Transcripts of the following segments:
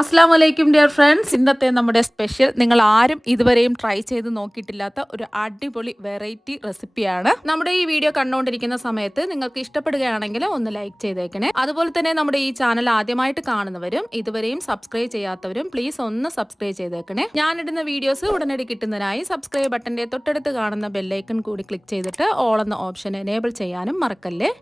അസ്സാം വലൈക്കും dear friends. ഇന്നത്തെ നമ്മുടെ സ്പെഷ്യൽ നിങ്ങൾ ആരും ഇതുവരെയും ട്രൈ ചെയ്ത് നോക്കിയിട്ടില്ലാത്ത ഒരു അടിപൊളി വെറൈറ്റി റെസിപ്പിയാണ്. നമ്മുടെ ഈ വീഡിയോ കണ്ടുകൊണ്ടിരിക്കുന്ന സമയത്ത് നിങ്ങൾക്ക് ഇഷ്ടപ്പെടുകയാണെങ്കിൽ ഒന്ന് ലൈക്ക് ചെയ്തേക്കണേ. അതുപോലെ തന്നെ നമ്മുടെ ഈ ചാനൽ ആദ്യമായിട്ട് കാണുന്നവരും ഇതുവരെയും സബ്സ്ക്രൈബ് ചെയ്യാത്തവരും പ്ലീസ് ഒന്ന് സബ്സ്ക്രൈബ് ചെയ്തേക്കണേ. ഞാനിടുന്ന വീഡിയോസ് ഉടനടി കിട്ടുന്നതിനായി സബ്സ്ക്രൈബ് ബട്ടന്റെ തൊട്ടടുത്ത് കാണുന്ന ബെല്ലൈക്കൺ കൂടി ക്ലിക്ക് ചെയ്തിട്ട് ഓൾ എന്ന ഓപ്ഷൻ എനേബിൾ ചെയ്യാനും മറക്കല്ലേ.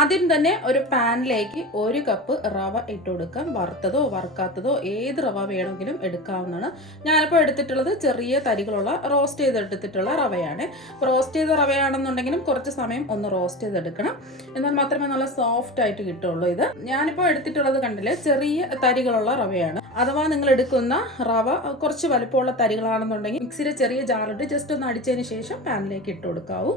ആദ്യം തന്നെ ഒരു പാനിലേക്ക് 1 കപ്പ് റവ ഇട്ട് കൊടുക്കാം. വറുത്തതോ വറുക്കാത്തതോ ഏത് റവ വേണമെങ്കിലും എടുക്കാവുന്നതാണ്. ഞാനിപ്പോൾ എടുത്തിട്ടുള്ളത് ചെറിയ തരികളുള്ള റോസ്റ്റ് ചെയ്തെടുത്തിട്ടുള്ള റവയാണ്. റോസ്റ്റ് ചെയ്ത റവയാണെന്നുണ്ടെങ്കിലും കുറച്ച് സമയം ഒന്ന് റോസ്റ്റ് ചെയ്തെടുക്കണം, എന്നാൽ മാത്രമേ നല്ല സോഫ്റ്റ് ആയിട്ട് കിട്ടുള്ളൂ. ഇത് ഞാനിപ്പോൾ എടുത്തിട്ടുള്ളത് കണ്ടില്ലേ, ചെറിയ തരികളുള്ള റവയാണ്. അഥവാ നിങ്ങൾ എടുക്കുന്ന റവ കുറച്ച് വലുപ്പമുള്ള തരികളാണെന്നുണ്ടെങ്കിൽ മിക്സിയുടെ ചെറിയ ജാറിട്ട് ജസ്റ്റ് ഒന്ന് അടിച്ചതിന് ശേഷം പാനിലേക്ക് ഇട്ട് കൊടുക്കാവൂ.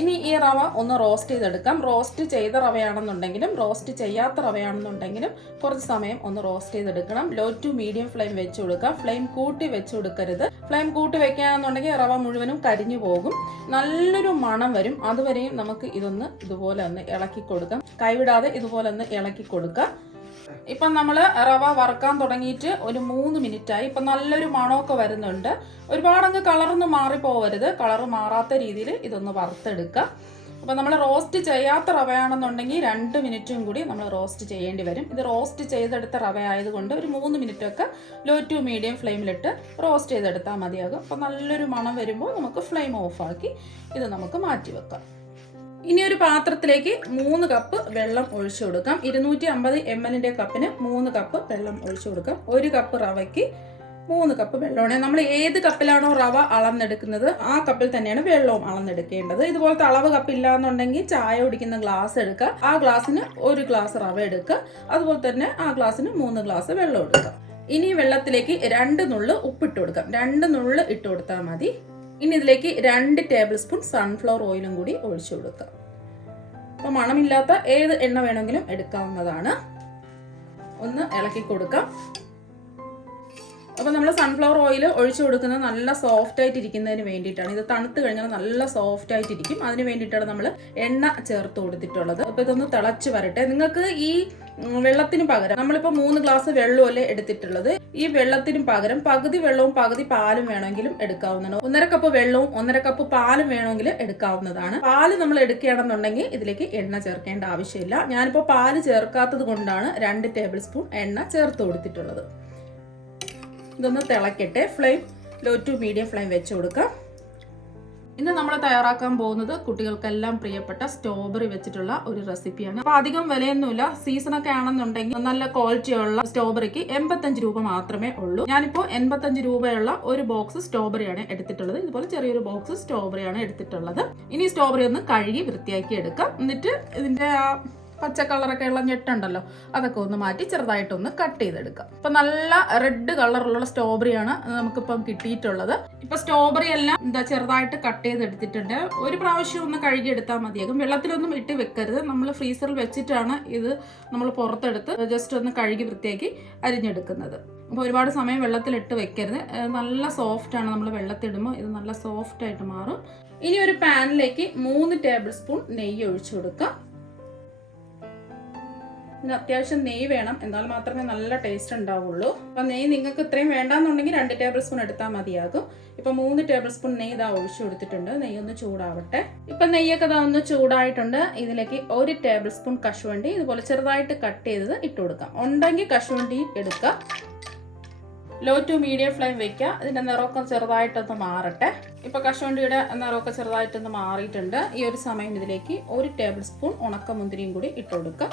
ഇനി ഈ റവ ഒന്ന് റോസ്റ്റ് ചെയ്തെടുക്കാം. റോസ്റ്റ് ചെയ്ത റവയാണെന്നുണ്ടെങ്കിലും റോസ്റ്റ് ചെയ്യാത്ത റവയാണെന്നുണ്ടെങ്കിലും കുറച്ച് സമയം ഒന്ന് റോസ്റ്റ് ചെയ്തെടുക്കണം. ലോ ടു മീഡിയം ഫ്ലെയിം വെച്ച് കൊടുക്കാം. ഫ്ലെയിം കൂട്ടി വെച്ച് കൊടുക്കരുത്. ഫ്ലെയിം കൂട്ടി വെക്കുകയാണെന്നുണ്ടെങ്കിൽ റവ മുഴുവനും കരിഞ്ഞു പോകും, നല്ലൊരു മണം വരും. അതുവരെയും നമുക്ക് ഇതുപോലെ ഒന്ന് ഇളക്കി കൊടുക്കാം. കൈവിടാതെ ഇതുപോലെ ഒന്ന് ഇളക്കി കൊടുക്കാം. ഇപ്പം നമ്മൾ റവ വറുക്കാൻ തുടങ്ങിയിട്ട് ഒരു 3 മിനിറ്റായി. ഇപ്പം നല്ലൊരു മണമൊക്കെ വരുന്നുണ്ട്. ഒരുപാടങ്ങ് കളറൊന്നും മാറിപ്പോവരുത്. കളറ് മാറാത്ത രീതിയിൽ ഇതൊന്ന് വറുത്തെടുക്കുക. അപ്പം നമ്മൾ റോസ്റ്റ് ചെയ്യാത്ത റവയാണെന്നുണ്ടെങ്കിൽ 2 മിനിറ്റും കൂടി നമ്മൾ റോസ്റ്റ് ചെയ്യേണ്ടി വരും. ഇത് റോസ്റ്റ് ചെയ്തെടുത്ത റവ ആയതുകൊണ്ട് ഒരു 3 മിനിറ്റൊക്കെ ലോ ടു മീഡിയം ഫ്ലെയിമിലിട്ട് റോസ്റ്റ് ചെയ്തെടുത്താൽ മതിയാകും. അപ്പം നല്ലൊരു മണം വരുമ്പോൾ നമുക്ക് ഫ്ലെയിം ഓഫാക്കി ഇത് നമുക്ക് മാറ്റി വെക്കാം. ഇനി ഒരു പാത്രത്തിലേക്ക് 3 കപ്പ് വെള്ളം ഒഴിച്ചു കൊടുക്കാം. 250 ml കപ്പിന് 3 കപ്പ് വെള്ളം ഒഴിച്ചു കൊടുക്കാം. 1 കപ്പ് റവയ്ക്ക് 3 കപ്പ് വെള്ളമാണ്. നമ്മൾ ഏത് കപ്പിലാണോ റവ അളന്നെടുക്കുന്നത് ആ കപ്പിൽ തന്നെയാണ് വെള്ളവും അളന്നെടുക്കേണ്ടത്. ഇതുപോലത്തെ അളവ് കപ്പില്ല എന്നുണ്ടെങ്കിൽ ചായ കുടിക്കുന്ന ഗ്ലാസ് എടുക്കുക. ആ ഗ്ലാസ്സിന് 1 ഗ്ലാസ് റവ എടുക്കുക. അതുപോലെ തന്നെ ആ ഗ്ലാസ്സിന് 3 ഗ്ലാസ് വെള്ളം എടുക്കുക. ഇനി വെള്ളത്തിലേക്ക് 2 നുള്ള് ഉപ്പിട്ട് കൊടുക്കാം. 2 നുള്ള് ഇട്ട് കൊടുത്താൽ മതി. ഇനി ഇതിലേക്ക് 2 ടേബിൾ സ്പൂൺ സൺഫ്ലവർ ഓയിലും കൂടി ഒഴിച്ചു കൊടുക്കാം. അപ്പോൾ മണമില്ലാത്ത ഏത് എണ്ണ വേണമെങ്കിലും എടുക്കാവുന്നതാണ്. ഒന്ന് ഇളക്കി കൊടുക്കാം. അപ്പോൾ നമ്മൾ സൺഫ്ലവർ ഓയിൽ ഒഴിച്ചു കൊടുക്കുന്നത് നല്ല സോഫ്റ്റ് ആയിട്ട് ഇരിക്കുന്നതിന് വേണ്ടിയിട്ടാണ്. ഇത് തണുത്ത് കഴിഞ്ഞാൽ നല്ല സോഫ്റ്റ് ആയിട്ടിരിക്കും. അതിന് വേണ്ടിയിട്ടാണ് നമ്മൾ എണ്ണ ചേർത്ത് കൊടുത്തിട്ടുള്ളത്. അപ്പോൾ ഇതൊന്ന് തിളച്ച് വരട്ടെ. നിങ്ങൾക്ക് ഈ വെള്ളത്തിന് പകരം നമ്മളിപ്പോൾ 3 ഗ്ലാസ് വെള്ളമല്ലേ എടുത്തിട്ടുള്ളത്. ഈ വെള്ളത്തിന് പകരം പകുതി വെള്ളവും പകുതി പാലും വേണമെങ്കിലും എടുക്കാവുന്നതാണ്. 1.5 കപ്പ് വെള്ളവും 1.5 കപ്പ് പാലും വേണമെങ്കിൽ എടുക്കാവുന്നതാണ്. പാല് നമ്മൾ എടുക്കുകയാണെന്നുണ്ടെങ്കിൽ ഇതിലേക്ക് എണ്ണ ചേർക്കേണ്ട ആവശ്യമില്ല. ഞാനിപ്പോൾ പാല് ചേർക്കാത്തത് കൊണ്ടാണ് 2 ടേബിൾ സ്പൂൺ എണ്ണ ചേർത്ത് കൊടുത്തിട്ടുള്ളത്. ഇതൊന്ന് തിളക്കട്ടെ. Flame low to medium flame വെച്ച് കൊടുക്കാം. ഇന്ന് നമ്മൾ തയ്യാറാക്കാൻ പോകുന്നത് കുട്ടികൾക്കെല്ലാം പ്രിയപ്പെട്ട സ്ട്രോബെറി വെച്ചിട്ടുള്ള ഒരു റെസിപ്പിയാണ്. അപ്പോൾ അധികം വിലയൊന്നുമില്ല. സീസണൊക്കെ ആണെന്നുണ്ടെങ്കിൽ നല്ല ക്വാളിറ്റിയുള്ള സ്ട്രോബെറിക്ക് 85 രൂപ മാത്രമേ ഉള്ളൂ. ഞാനിപ്പോൾ 85 രൂപയുള്ള ഒരു ബോക്സ് സ്ട്രോബെറിയാണ് എടുത്തിട്ടുള്ളത്. ഇതുപോലെ ചെറിയൊരു ബോക്സ് സ്ട്രോബെറിയാണ് എടുത്തിട്ടുള്ളത്. ഇനി സ്ട്രോബെറി ഒന്ന് കഴുകി വൃത്തിയാക്കി എടുക്കാം. എന്നിട്ട് ഇതിൻ്റെ ആ പച്ച കളറൊക്കെ ഉള്ള ഞെട്ടുണ്ടല്ലോ അതൊക്കെ ഒന്ന് മാറ്റി ചെറുതായിട്ടൊന്ന് കട്ട് ചെയ്തെടുക്കാം. ഇപ്പൊ നല്ല റെഡ് കളറിലുള്ള സ്ട്രോബെറിയാണ് നമുക്കിപ്പം കിട്ടിയിട്ടുള്ളത്. ഇപ്പൊ സ്ട്രോബെറി എല്ലാം ചെറുതായിട്ട് കട്ട് ചെയ്തെടുത്തിട്ടുണ്ട്. ഒരു പ്രാവശ്യം ഒന്ന് കഴുകി എടുത്താൽ മതിയാകും. വെള്ളത്തിലൊന്നും ഇട്ട് വെക്കരുത്. നമ്മൾ ഫ്രീസറിൽ വെച്ചിട്ടാണ് ഇത് നമ്മൾ പുറത്തെടുത്ത് ജസ്റ്റ് ഒന്ന് കഴുകി വൃത്തിയാക്കി അരിഞ്ഞെടുക്കുന്നത്. അപ്പോൾ ഒരുപാട് സമയം വെള്ളത്തിലിട്ട് വെക്കരുത്. നല്ല സോഫ്റ്റാണ്. നമ്മൾ വെള്ളത്തിടുമ്പോൾ ഇത് നല്ല സോഫ്റ്റ് ആയിട്ട് മാറും. ഇനി ഒരു പാനിലേക്ക് 3 ടേബിൾ സ്പൂൺ നെയ്യ് ഒഴിച്ചു കൊടുക്കാം. ഇതിന് അത്യാവശ്യം നെയ്യ് വേണം, എന്നാൽ മാത്രമേ നല്ല ടേസ്റ്റ് ഉണ്ടാവുള്ളൂ. അപ്പം നെയ്യ് നിങ്ങൾക്ക് ഇത്രയും വേണ്ടാന്നുണ്ടെങ്കിൽ 2 ടേബിൾ സ്പൂൺ എടുത്താൽ മതിയാകും. ഇപ്പം 3 ടേബിൾ സ്പൂൺ നെയ്യ് ഇതാ ഒഴിച്ചു കൊടുത്തിട്ടുണ്ട്. നെയ്യ് ഒന്ന് ചൂടാവട്ടെ. ഇപ്പം നെയ്യൊക്കെ ഇതാ ഒന്ന് ചൂടായിട്ടുണ്ട്. ഇതിലേക്ക് 1 ടേബിൾ സ്പൂൺ കശുവണ്ടി ഇതുപോലെ ചെറുതായിട്ട് കട്ട് ചെയ്തത് ഇട്ട് കൊടുക്കാം. ഉണ്ടെങ്കിൽ കശുവണ്ടി എടുക്കുക. ലോ ടു മീഡിയം ഫ്ലെയിം വെക്കുക. ഇതിൻ്റെ നിറമൊക്കെ ചെറുതായിട്ടൊന്ന് മാറട്ടെ. ഇപ്പോൾ കശുവണ്ടിയുടെ നിറമൊക്കെ ചെറുതായിട്ടൊന്ന് മാറിയിട്ടുണ്ട്. ഈ ഒരു സമയം ഇതിലേക്ക് 1 ടേബിൾ സ്പൂൺ ഉണക്കമുന്തിരിയും കൂടി ഇട്ട് കൊടുക്കുക.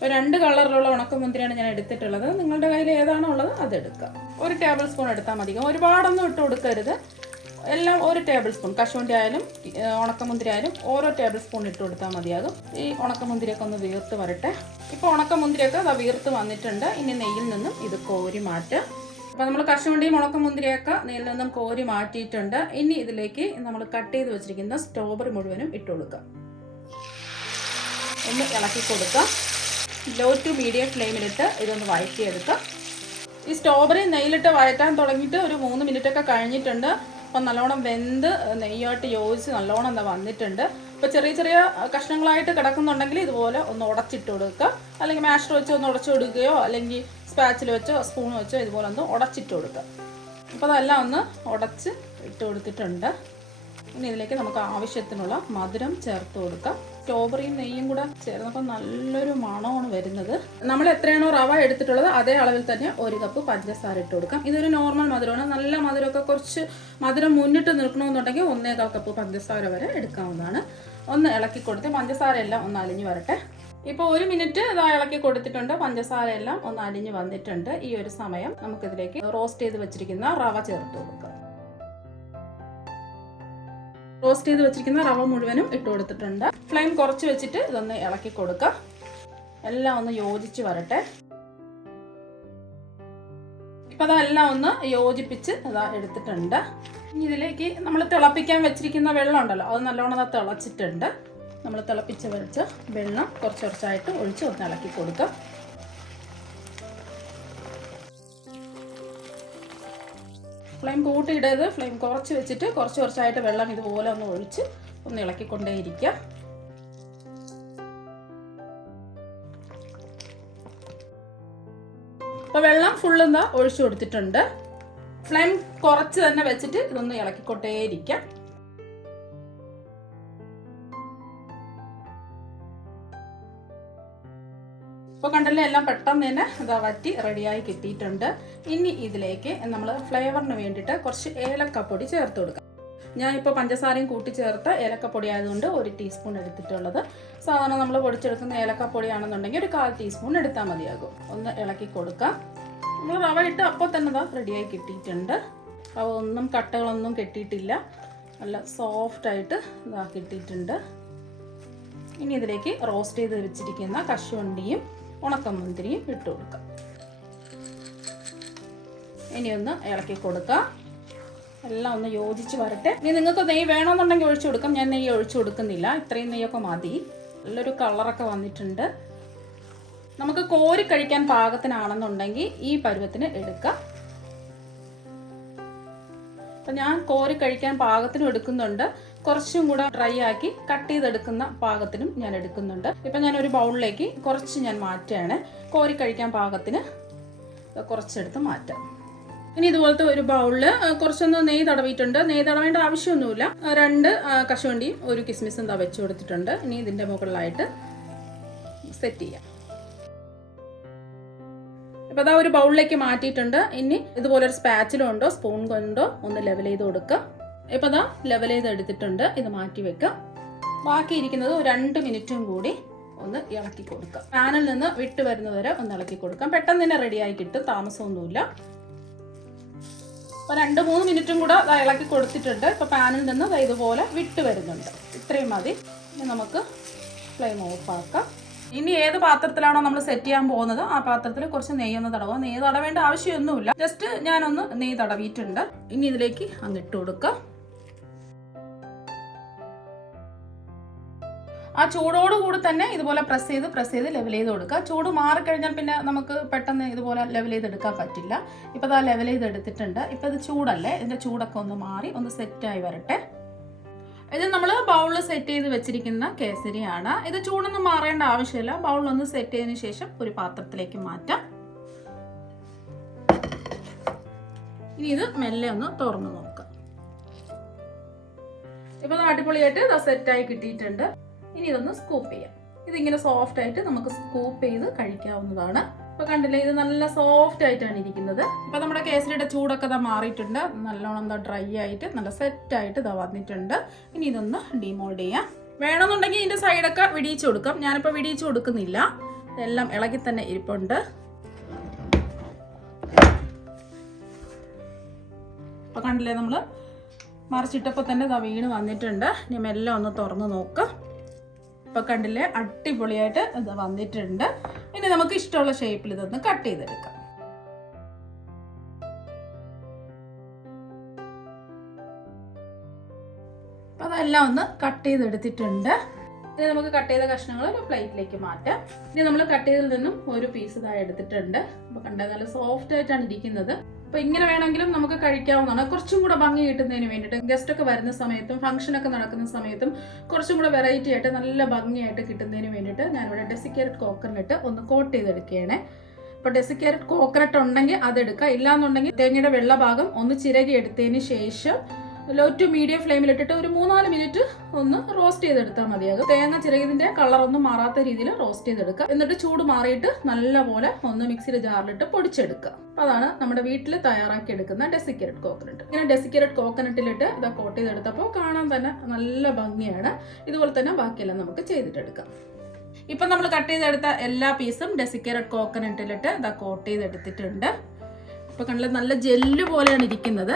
ഇപ്പോൾ 2 കളറിലുള്ള ഉണക്കമുന്തിരിയാണ് ഞാൻ എടുത്തിട്ടുള്ളത്. നിങ്ങളുടെ കയ്യിൽ ഏതാണോ ഉള്ളത് അതെടുക്കുക. 1 ടേബിൾ സ്പൂൺ എടുത്താൽ മതിയാകും. ഒരുപാടൊന്നും ഇട്ട് കൊടുക്കരുത്. എല്ലാം 1 ടേബിൾ സ്പൂൺ. കശുവണ്ടി ആയാലും ഉണക്കമുന്തിരി ആയാലും ഓരോ ടേബിൾ സ്പൂൺ ഇട്ട് കൊടുത്താൽ മതിയാകും. ഈ ഉണക്കമുന്തിരിയൊക്കെ ഒന്ന് വീർത്ത് വരട്ടെ. ഇപ്പോൾ ഉണക്കമുന്തിരിയൊക്കെ അത് വീർത്ത് വന്നിട്ടുണ്ട്. ഇനി നെയ്യിൽ നിന്നും ഇത് കോരി മാറ്റുക. അപ്പോൾ നമ്മൾ കശുവണ്ടിയും ഉണക്കമുന്തിരിയൊക്കെ നെയ്യിൽ നിന്നും കോരി മാറ്റിയിട്ടുണ്ട്. ഇനി ഇതിലേക്ക് നമ്മൾ കട്ട് ചെയ്ത് വെച്ചിരിക്കുന്ന സ്ട്രോബെറി മുഴുവനും ഇട്ട് കൊടുക്കുക. ഒന്ന് ഇളക്കി കൊടുക്കുക. ലോ ടു മീഡിയം ഫ്ലെയിമിലിട്ട് ഇതൊന്ന് വഴറ്റിയെടുക്കാം. ഈ സ്ട്രോബെറി നെയ്യിലിട്ട് വഴറ്റാൻ തുടങ്ങിയിട്ട് ഒരു 3 മിനിറ്റൊക്കെ കഴിഞ്ഞിട്ടുണ്ട്. അപ്പം നല്ലോണം വെന്ത് നെയ്യായിട്ട് യോജിച്ച് നല്ലോണം എന്താ വന്നിട്ടുണ്ട്. ഇപ്പോൾ ചെറിയ ചെറിയ കഷ്ണങ്ങളായിട്ട് കിടക്കുന്നുണ്ടെങ്കിൽ ഇതുപോലെ ഒന്ന് ഉടച്ചിട്ട് കൊടുക്കുക, അല്ലെങ്കിൽ മാഷർ വെച്ച് ഒന്ന് ഉടച്ചു കൊടുക്കുകയോ അല്ലെങ്കിൽ സ്പാച്ചിൽ വെച്ചോ സ്പൂൺ വെച്ചോ ഇതുപോലെ ഒന്ന് ഉടച്ചിട്ട് കൊടുക്കുക. അപ്പോൾ അതെല്ലാം ഒന്ന് ഉടച്ച് ഇട്ട് കൊടുത്തിട്ടുണ്ട്. ഇനി ഇതിലേക്ക് നമുക്ക് ആവശ്യത്തിനുള്ള മധുരം ചേർത്ത് കൊടുക്കാം. സ്ട്രോബെറിയും നെയ്യും കൂടെ ചേർന്നപ്പോൾ നല്ലൊരു മണമാണ് വരുന്നത്. നമ്മൾ എത്രയാണോ റവ എടുത്തിട്ടുള്ളത് അതേ അളവിൽ തന്നെ 1 കപ്പ് പഞ്ചസാര ഇട്ട് കൊടുക്കാം. ഇതൊരു നോർമൽ മധുരമാണ്. നല്ല മധുരമൊക്കെ കുറച്ച് മധുരം മുന്നിട്ട് നിൽക്കണമെന്നുണ്ടെങ്കിൽ 1.25 കപ്പ് പഞ്ചസാര വരെ എടുക്കാവുന്നതാണ്. ഒന്ന് ഇളക്കി കൊടുത്ത് പഞ്ചസാര എല്ലാം ഒന്ന് അലിഞ്ഞ് വരട്ടെ. ഇപ്പോൾ 1 മിനിറ്റ് ഇതാ ഇളക്കി കൊടുത്തിട്ടുണ്ട്. പഞ്ചസാര എല്ലാം ഒന്ന് അലിഞ്ഞ് വന്നിട്ടുണ്ട്. ഈ ഒരു സമയം നമുക്കിതിലേക്ക് റോസ്റ്റ് ചെയ്ത് വെച്ചിരിക്കുന്ന റവ ചേർത്ത് കൊടുക്കാം. റോസ്റ്റ് ചെയ്ത് വെച്ചിരിക്കുന്ന റവ മുഴുവനും ഇട്ട് കൊടുത്തിട്ടുണ്ട്. ഫ്ലെയിം കുറച്ച് വെച്ചിട്ട് ഇതൊന്ന് ഇളക്കി കൊടുക്കുക. എല്ലാം ഒന്ന് യോജിച്ച് വരട്ടെ. ഇപ്പം അതെല്ലാം ഒന്ന് യോജിപ്പിച്ച് ഇതാ എടുത്തിട്ടുണ്ട്. ഇനി ഇതിലേക്ക് നമ്മൾ തിളപ്പിക്കാൻ വെച്ചിരിക്കുന്ന വെള്ളം ഉണ്ടല്ലോ, അത് നല്ലോണം തിളച്ചിട്ടുണ്ട്. നമ്മൾ തിളപ്പിച്ച് വെച്ച വെള്ളം കുറച്ച് കുറച്ചായിട്ട് ഒഴിച്ച് ഒന്ന് ഇളക്കി കൊടുക്കുക. ഫ്ലെയിം കൂട്ടിയിടരുത്. ഫ്ലെയിം കുറച്ച് വെച്ചിട്ട് കുറച്ച് കുറച്ചായിട്ട് വെള്ളം ഇതുപോലെ ഒന്ന് ഒഴിച്ച് ഒന്ന് ഇളക്കിക്കൊണ്ടേയിരിക്കുക. അപ്പോൾ വെള്ളം ഫുള്ള് എന്താ ഒഴിച്ചു കൊടുത്തിട്ടുണ്ട്. ഫ്ലെയിം കുറച്ച് തന്നെ വെച്ചിട്ട് ഇതൊന്ന് ഇളക്കിക്കൊണ്ടേയിരിക്കാം. ഇപ്പോൾ കണ്ടല്ലേ എല്ലാം പെട്ടെന്ന് തന്നെ ഇതാ വറ്റി റെഡിയായി കിട്ടിയിട്ടുണ്ട്. ഇനി ഇതിലേക്ക് നമ്മൾ ഫ്ലേവറിന് വേണ്ടിയിട്ട് കുറച്ച് ഏലക്കപ്പൊടി ചേർത്ത് കൊടുക്കാം. ഞാനിപ്പോൾ പഞ്ചസാരയും കൂട്ടി ചേർത്ത ഏലക്കപ്പൊടി ആയതുകൊണ്ട് 1 ടീസ്പൂൺ എടുത്തിട്ടുള്ളത്. സാധാരണ നമ്മൾ പൊടിച്ചെടുക്കുന്ന ഏലക്കപ്പൊടിയാണെന്നുണ്ടെങ്കിൽ ഒരു 1/4 ടീസ്പൂൺ എടുത്താൽ മതിയാകും. ഒന്ന് ഇളക്കി കൊടുക്കാം. നമ്മൾ റവ ഇട്ട് അപ്പോൾ തന്നെ ഇതാ റെഡിയായി കിട്ടിയിട്ടുണ്ട്. റവ ഒന്നും കട്ടകളൊന്നും കെട്ടിയിട്ടില്ല, നല്ല സോഫ്റ്റായിട്ട് ഇതാ കിട്ടിയിട്ടുണ്ട്. ഇനി ഇതിലേക്ക് റോസ്റ്റ് ചെയ്ത് വെച്ചിരിക്കുന്ന കശുവണ്ടിയും ഉണക്കമുന്തിരിയും ഇട്ട് കൊടുക്കാം. ഇനി ഒന്ന് ഇളക്കി കൊടുക്കാം. എല്ലാം ഒന്ന് യോജിച്ച് വരട്ടെ. ഇനി നിങ്ങൾക്ക് നെയ്യ് വേണമെന്നുണ്ടെങ്കിൽ ഒഴിച്ചു കൊടുക്കാം. ഞാൻ നെയ്യ് ഒഴിച്ചു കൊടുക്കുന്നില്ല. ഇത്രയും നെയ്യൊക്കെ മതി. നല്ലൊരു കളറൊക്കെ വന്നിട്ടുണ്ട്. നമുക്ക് കോരി കഴിക്കാൻ പാകത്തിനാണെന്നുണ്ടെങ്കിൽ ഈ പരുവത്തിന് എടുക്കാം. അപ്പം ഞാൻ കോരി കഴിക്കാൻ പാകത്തിനും എടുക്കുന്നുണ്ട്. കുറച്ചും കൂടെ ഡ്രൈ ആക്കി കട്ട് ചെയ്തെടുക്കുന്ന പാകത്തിനും ഞാൻ എടുക്കുന്നുണ്ട്. ഇപ്പം ഞാൻ ഒരു ബൗളിലേക്ക് കുറച്ച് ഞാൻ മാറ്റുകയാണ്. കോരി കഴിക്കാൻ പാകത്തിന് കുറച്ചെടുത്ത് മാറ്റാം. ഇനി ഇതുപോലത്തെ ഒരു ബൗളിൽ കുറച്ചൊന്ന് നെയ്യ് തടവിയിട്ടുണ്ട്. നെയ്യ് തടവേണ്ട ആവശ്യമൊന്നുമില്ല. 2 കശുവണ്ടിയും 1 കിസ്മിസും എന്താ വെച്ച് കൊടുത്തിട്ടുണ്ട്. ഇനി ഇതിൻ്റെ മുകളിലായിട്ട് സെറ്റ് ചെയ്യാം. ഇപ്പോൾ അതാ ഒരു ബൗളിലേക്ക് മാറ്റിയിട്ടുണ്ട്. ഇനി ഇതുപോലൊരു സ്പാച്ചിലോ ഉണ്ടോ സ്പൂൺ കൊണ്ടോ ഒന്ന് ലെവൽ ചെയ്ത് കൊടുക്കുക. ഇപ്പോൾ അതാ ലെവൽ ചെയ്ത് എടുത്തിട്ടുണ്ട്. ഇത് മാറ്റി വെക്കാം. ബാക്കിയിരിക്കുന്നത് 2 മിനിറ്റും കൂടി ഒന്ന് ഇളക്കി കൊടുക്കാം. പാനിൽ നിന്ന് വിട്ട് വരുന്നവരെ ഒന്ന് ഇളക്കി കൊടുക്കാം. പെട്ടെന്ന് തന്നെ റെഡിയായി കിട്ടും, താമസമൊന്നുമില്ല. അപ്പോൾ 2-3 മിനിറ്റും കൂടെ ഇളക്കി കൊടുത്തിട്ടുണ്ട്. ഇപ്പോൾ പാനിൽ നിന്ന് ഇതുപോലെ വിട്ട് വരുന്നുണ്ട്. ഇത്രയും മതി. ഇനി നമുക്ക് ഫ്ലെയിം ഓഫാക്കാം. ഇനി ഏത് പാത്രത്തിലാണോ നമ്മൾ സെറ്റ് ചെയ്യാൻ പോകുന്നത് ആ പാത്രത്തിൽ കുറച്ച് നെയ്യൊന്ന് തടവുക. നെയ്യ് തടവേണ്ട ആവശ്യമൊന്നുമില്ല. ജസ്റ്റ് ഞാനൊന്ന് നെയ്യ് തടവിയിട്ടുണ്ട്. ഇനി ഇതിലേക്ക് അങ്ങിട്ട് കൊടുക്കാം. ആ ചൂടോടുകൂടി തന്നെ ഇതുപോലെ പ്രസ് ചെയ്ത് ലെവൽ ചെയ്ത് കൊടുക്കുക. ചൂട് മാറിക്കഴിഞ്ഞാൽ പിന്നെ നമുക്ക് പെട്ടെന്ന് ഇതുപോലെ ലെവൽ ചെയ്തെടുക്കാൻ പറ്റില്ല. ഇപ്പോൾ അത് ലെവൽ ചെയ്തെടുത്തിട്ടുണ്ട്. ഇപ്പോൾ ഇത് ചൂടല്ലേ, ഇതിൻ്റെ ചൂടൊക്കെ ഒന്ന് മാറി ഒന്ന് സെറ്റായി വരട്ടെ. ഇത് നമ്മൾ ബൗളിൽ സെറ്റ് ചെയ്ത് വെച്ചിരിക്കുന്ന കേസരിയാണ്. ഇത് ചൂടൊന്നും മാറേണ്ട ആവശ്യമില്ല. ബൗളിലൊന്ന് സെറ്റ് ചെയ്തതിന് ശേഷം ഒരു പാത്രത്തിലേക്ക് മാറ്റാം. ഇനി ഇത് മെല്ലെ ഒന്ന് തുറന്ന് നോക്കാം. ഇപ്പോൾ അടിപൊളിയായിട്ട് ഇത് സെറ്റായി കിട്ടിയിട്ടുണ്ട്. ഇനി ഇതൊന്ന് സ്കൂപ്പ് ചെയ്യാം. ഇതിങ്ങനെ സോഫ്റ്റ് ആയിട്ട് നമുക്ക് സ്കൂപ്പ് ചെയ്ത് കഴിക്കാവുന്നതാണ്. ഇപ്പോൾ കണ്ടില്ലേ, ഇത് നല്ല സോഫ്റ്റ് ആയിട്ടാണ് ഇരിക്കുന്നത്. ഇപ്പോൾ നമ്മുടെ കേസരിയുടെ ചൂടൊക്കെ ഇതാ മാറിയിട്ടുണ്ട്. നല്ലോണം എന്താ ഡ്രൈ ആയിട്ട് നല്ല സെറ്റായിട്ട് ഇതാ വന്നിട്ടുണ്ട്. ഇനി ഇതൊന്ന് ഡിമോൾഡ് ചെയ്യാം. വേണമെന്നുണ്ടെങ്കിൽ ഇതിൻ്റെ സൈഡൊക്കെ വിടിയിച്ച് കൊടുക്കാം. ഞാനിപ്പോൾ വിടിയിച്ച് കൊടുക്കുന്നില്ല. ഇതെല്ലാം ഇളകി തന്നെ ഇരിപ്പുണ്ട്. അപ്പോൾ കണ്ടില്ലേ, നമ്മൾ മറിച്ചിട്ടപ്പോൾ തന്നെ ഇതാ വീണ് വന്നിട്ടുണ്ട്. ഇനി മെല്ലെ ഒന്ന് തുറന്ന് നോക്കാം. ഇപ്പോൾ കണ്ടില്ലേ, അടിപൊളിയായിട്ട് ഇത് വന്നിട്ടുണ്ട്. ഇനി നമുക്ക് ഇഷ്ടമുള്ള ഷേപ്പിൽ ഇതൊന്ന് കട്ട് ചെയ്തെടുക്കാം. അപ്പം അതെല്ലാം ഒന്ന് കട്ട് ചെയ്തെടുത്തിട്ടുണ്ട്. ഇനി നമുക്ക് കട്ട് ചെയ്ത കഷ്ണങ്ങൾ ഒരു പ്ലേറ്റിലേക്ക് മാറ്റാം. ഇനി നമ്മൾ കട്ട് ചെയ്തതിൽ നിന്നും ഒരു പീസ് ഇതായി എടുത്തിട്ടുണ്ട്. അപ്പോൾ കണ്ടാൽ നല്ല സോഫ്റ്റ് ആയിട്ടാണ് ഇരിക്കുന്നത്. അപ്പോൾ ഇങ്ങനെ വേണമെങ്കിലും നമുക്ക് കഴിക്കാവുന്നതാണ്. കുറച്ചും കൂടെ ഭംഗി കിട്ടുന്നതിന് വേണ്ടിയിട്ട് ഗസ്റ്റ് ഒക്കെ വരുന്ന സമയത്തും ഫംഗ്ഷനൊക്കെ നടക്കുന്ന സമയത്തും കുറച്ചും കൂടെ വെറൈറ്റി ആയിട്ട് നല്ല ഭംഗിയായിട്ട് കിട്ടുന്നതിന് വേണ്ടിയിട്ട് ഞാനിവിടെ ഡെസിക്കേറ്റഡ് കോക്കനട്ട് ഒന്ന് കോട്ട് ചെയ്തെടുക്കുകയാണ്. അപ്പോൾ ഡെസിക്കേറ്റഡ് കോക്കനട്ട് ഉണ്ടെങ്കിൽ അതെടുക്കുക, ഇല്ലാന്നുണ്ടെങ്കിൽ തേങ്ങയുടെ വെള്ള ഭാഗം ഒന്ന് ചിരകി എടുത്തതിന് ശേഷം ലോ ടു മീഡിയം ഫ്ലെയിമിലിട്ടിട്ട് ഒരു 3-4 മിനിറ്റ് ഒന്ന് റോസ്റ്റ് ചെയ്തെടുത്താൽ മതിയാകും. തേങ്ങ ചിരകിയതിന്റെ കളറൊന്നും മാറാത്ത രീതിയിൽ റോസ്റ്റ് ചെയ്തെടുക്കുക. എന്നിട്ട് ചൂട് മാറിയിട്ട് നല്ലപോലെ ഒന്ന് മിക്സിയുടെ ജാറിലിട്ട് പൊടിച്ചെടുക്കുക. അതാണ് നമ്മുടെ വീട്ടിൽ തയ്യാറാക്കി എടുക്കുന്ന ഡെസിക്കേറ്റഡ് കോക്കനട്ട്. ഇങ്ങനെ ഡെസിക്കേറ്റഡ് കോക്കനട്ടിലിട്ട് ഇത് കോട്ട് ചെയ്തെടുത്തപ്പോൾ കാണാൻ തന്നെ നല്ല ഭംഗിയാണ്. ഇതുപോലെ തന്നെ ബാക്കിയെല്ലാം നമുക്ക് ചെയ്തിട്ടെടുക്കാം. ഇപ്പം നമ്മൾ കട്ട് ചെയ്തെടുത്ത എല്ലാ പീസും ഡെസിക്കേറ്റഡ് കോക്കനട്ടിലിട്ട് ഇതാ കോട്ട് ചെയ്തെടുത്തിട്ടുണ്ട്. ഇപ്പം കണ്ടില്ല നല്ല ജെല്ല് പോലെയാണ് ഇരിക്കുന്നത്.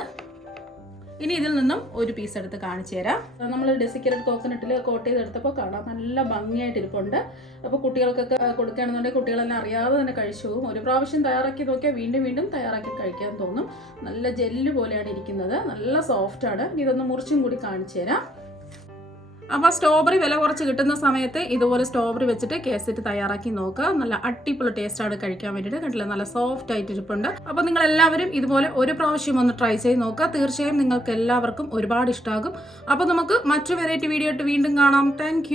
ഇനി ഇതിൽ നിന്നും ഒരു പീസ് എടുത്ത് കാണിച്ചു തരാം. നമ്മൾ ഡെസിക്കേറ്റഡ് കോക്കനട്ടിൽ കോട്ട് ചെയ്തെടുത്തപ്പോൾ കാണാം നല്ല ഭംഗിയായിട്ട് ഇരിപ്പുണ്ട്. അപ്പോൾ കുട്ടികൾക്കൊക്കെ കൊടുക്കുകയാണെന്നുണ്ടെങ്കിൽ കുട്ടികളെല്ലാം അറിയാതെ തന്നെ കഴിച്ചു പോകും. ഒരു പ്രാവശ്യം തയ്യാറാക്കി നോക്കിയാൽ വീണ്ടും വീണ്ടും തയ്യാറാക്കി കഴിക്കാൻ തോന്നും. നല്ല ജെല്ല് പോലെയാണ് ഇരിക്കുന്നത്, നല്ല സോഫ്റ്റ് ആണ്. ഇതൊന്ന് മുറിച്ചും കൂടി കാണിച്ചു തരാം. അപ്പോൾ സ്ട്രോബെറി വില കുറച്ച് കിട്ടുന്ന സമയത്ത് ഇതുപോലെ സ്ട്രോബെറി വെച്ചിട്ട് കേസറ്റ് തയ്യാറാക്കി നോക്കുക. നല്ല അടിപൊളി ടേസ്റ്റാണ് കഴിക്കാൻ വേണ്ടിയിട്ട്. കണ്ടില്ല നല്ല സോഫ്റ്റ് ആയിട്ട് ഇരിപ്പുണ്ട്. അപ്പോൾ നിങ്ങൾ എല്ലാവരും ഇതുപോലെ ഒരു പ്രാവശ്യം ഒന്ന് ട്രൈ ചെയ്ത് നോക്കുക. തീർച്ചയായും നിങ്ങൾക്ക് എല്ലാവർക്കും ഒരുപാട് ഇഷ്ടമാകും. അപ്പോൾ നമുക്ക് മറ്റു വെറൈറ്റി വീഡിയോ ആയിട്ട് വീണ്ടും കാണാം. താങ്ക്